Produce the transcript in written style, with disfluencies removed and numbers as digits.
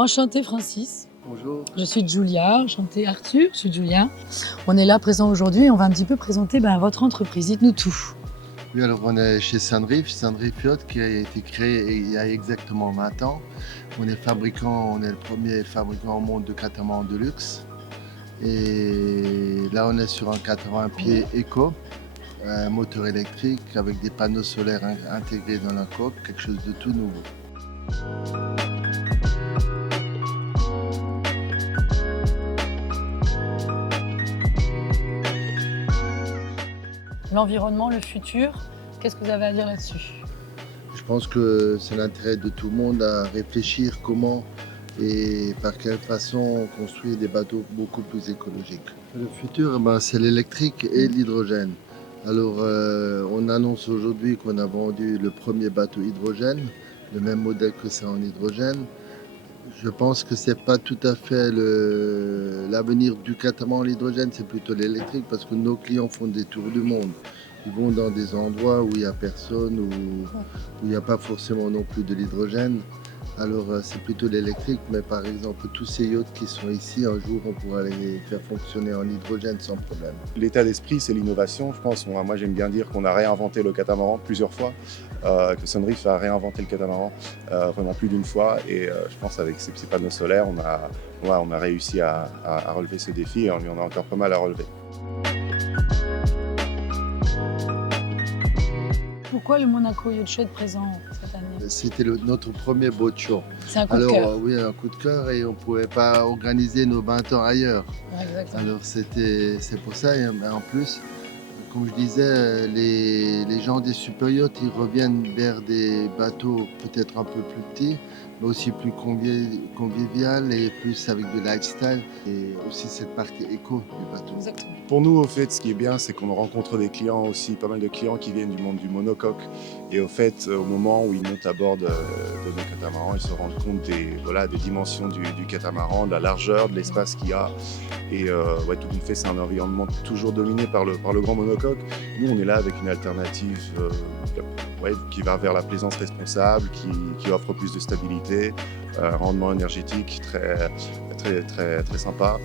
Enchantée Francis, Bonjour. je suis Julia, enchantée Arthur, je suis Julien. On est là présent aujourd'hui et on va un petit peu présenter votre entreprise, dites-nous tout. Oui, alors on est chez Sandriff Yacht qui a été créé il y a exactement 20 ans. On est le premier fabricant au monde de catamarans de luxe. Et là on est sur un catamaran pied éco, un moteur électrique avec des panneaux solaires intégrés dans la coque, quelque chose de tout nouveau. L'environnement, le futur, qu'est-ce que vous avez à dire là-dessus? Je pense que c'est l'intérêt de tout le monde à réfléchir comment et par quelle façon construire des bateaux beaucoup plus écologiques. Le futur, c'est l'électrique et l'hydrogène. Alors, on annonce aujourd'hui qu'on a vendu le premier bateau hydrogène, le même modèle que ça en hydrogène. Je pense que c'est pas tout à fait l'avenir du catamaran l'hydrogène, c'est plutôt l'électrique parce que nos clients font des tours du monde. Ils vont dans des endroits où il n'y a personne, où il n'y a pas forcément non plus de l'hydrogène. Alors c'est plutôt l'électrique, mais par exemple tous ces yachts qui sont ici, un jour on pourra les faire fonctionner en hydrogène sans problème. L'état d'esprit, c'est l'innovation. Je pense, moi j'aime bien dire qu'on a réinventé le catamaran plusieurs fois, que Sandriff a réinventé le catamaran vraiment plus d'une fois. Et je pense avec ces petits panneaux solaires, on a réussi à relever ce défi et on en a encore pas mal à relever. Pourquoi le Monaco Yacht Show est présent cette année? C'était notre premier boat show. C'est un coup de Alors cœur. oui, un coup de cœur et on ne pouvait pas organiser nos 20 ans ailleurs. Ouais, exactement. Alors c'est pour ça, et en plus, comme je disais, les gens des super yachts, ils reviennent vers des bateaux peut-être un peu plus petits, mais aussi plus convivial et plus avec du lifestyle et aussi cette partie éco du bateau. Exactement. Pour nous, au fait, ce qui est bien, c'est qu'on rencontre des clients aussi, pas mal de clients qui viennent du monde du monocoque. Et au fait, au moment où ils montent à bord de nos catamarans, ils se rendent compte des dimensions du catamaran, de la largeur, de l'espace qu'il y a. Et tout compte fait, c'est un environnement toujours dominé par le grand monocoque. Nous, on est là avec une alternative qui va vers la plaisance responsable, qui offre plus de stabilité, un rendement énergétique très sympa.